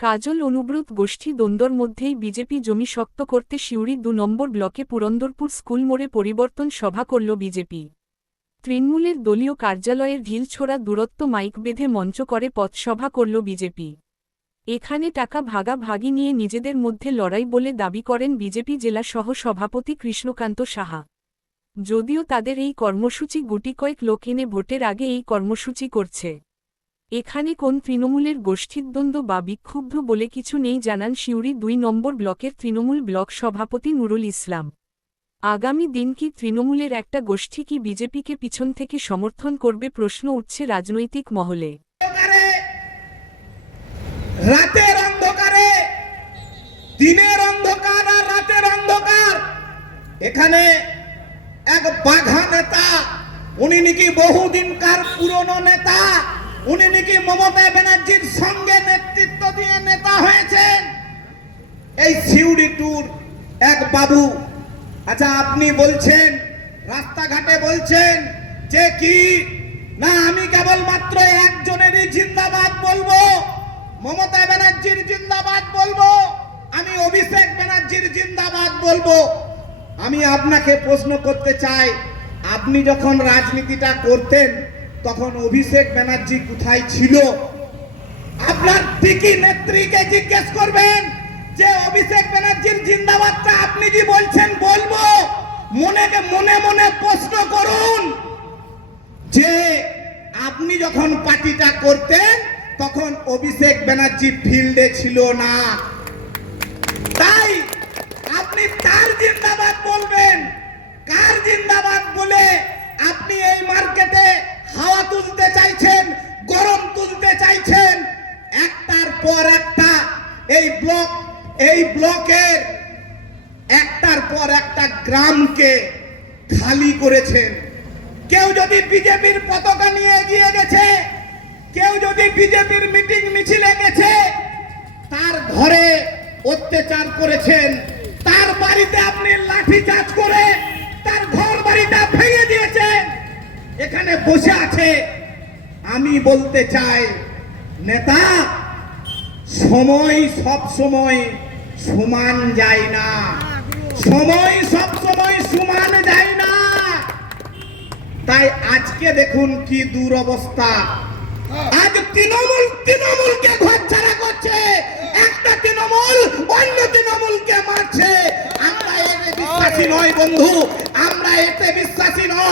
কাজল অনুব্রত গোষ্ঠী দ্বন্দ্বর মধ্যেই বিজেপি জমি শক্ত করতে সিউড়ি দু নম্বর ব্লকে পুরন্দরপুর স্কুল মোড়ে পরিবর্তন সভা করল বিজেপি। তৃণমূলের দলীয় কার্যালয়ের ঢিলছোড়া দূরত্ব মাইক বেঁধে মঞ্চ করে পথসভা করল বিজেপি। এখানে টাকা ভাগাভাগি নিয়ে নিজেদের মধ্যে লড়াই বলে দাবি করেন বিজেপি জেলা সহ সভাপতি কৃষ্ণকান্ত সাহা। যদিও তাদের এই কর্মসূচি গুটি কয়েক লোক এনে ভোটের আগে এই কর্মসূচি করছে। এখানে কোন তৃণমূলের গোষ্ঠীদ্বন্দ্ব বা বিক্ষুব্ধ বলে কিছু নেই, জানান সিউড়ি দুই নম্বর ব্লকের তৃণমূল ব্লক সভাপতি নুরুল ইসলাম। আগামী দিন কি তৃণমূলের একটা গোষ্ঠী কি বিজেপিকে পিছন থেকে সমর্থন করবে প্রশ্ন উঠছে রাজনৈতিক মহলে। রাতের অন্ধকারে, দিনের অন্ধকার আর রাতের অন্ধকার। এখানে এক বাঘা নেতা, উনি নাকি বহুদিনকার পুরনো নেতা। উনি নাকি মমতা ব্যানার্জির সঙ্গে নেতৃত্ব দিয়ে নেতা হয়েছেন। এই সিউড়ি ট্যুর এক বাবু আচ্ছা আপনি বলছেন, রাস্তাঘাটে বলছেন যে কি? না, আমি কেবলমাত্র একজনেরই জিন্দাবাদ বলব। মমতা ব্যানার্জির জিন্দাবাদ বলব। আমি অভিষেক ব্যানার্জির জিন্দাবাদ বলব। আমি আপনাকে প্রশ্ন করতে চাই, আপনি যখন রাজনীতিটা করতেন তখন অভিষেক ব্যানার্জি কোথায় ছিল? আপনার টিকি নেত্রীকে জিজ্ঞেস করবেন যে, অভিষেক ব্যানার্জির জিন্দাবাদটা আপনি কি বলছেন? বলব। মনে মনে মনে প্রশ্ন করুন যে, আপনি যখন পার্টিটা করতেন, তখন অভিষেক ব্যানার্জি ফিল্ডে ছিল না তাই আপনি তার জিন্দাবাদ বলবেন কার জিন্দাবাদ বলে আপনি এই মার্কেটে হাওয়া তুলতে চাইছেন গরম তুলতে চাইছেন একটার পর একটা, এই ব্লক এই ব্লকের একটার পর একটা গ্রামকে খালি করেছেন। কেউ যদি বিজেপির পতাকা নিয়ে এগিয়ে গেছে, কেউ যদি বিজেপির মিটিং মিছিলে গেছে, তার ঘরে অত্যাচার করেছেন। তার বাড়িতে আপনি লাঠি চার্জ করে তার ঘর বাড়িটা ভেঙে দিয়েছেন। এখানে বসে আছে, আমি বলতে চাই, নেতা সময় সব সময় সমান যায় না। সময় সব সময় সমান যায় না। তাই আজকে দেখুন কি দুরবস্থা। আজ তৃণমূল তৃণমূলকে ঘর ছাড়া করছে। একটা তৃণমূল অন্য তৃণমূলকে মারছে। আমরা এতে বিশ্বাসী নয় বন্ধু, আমরা এতে বিশ্বাসী নয়।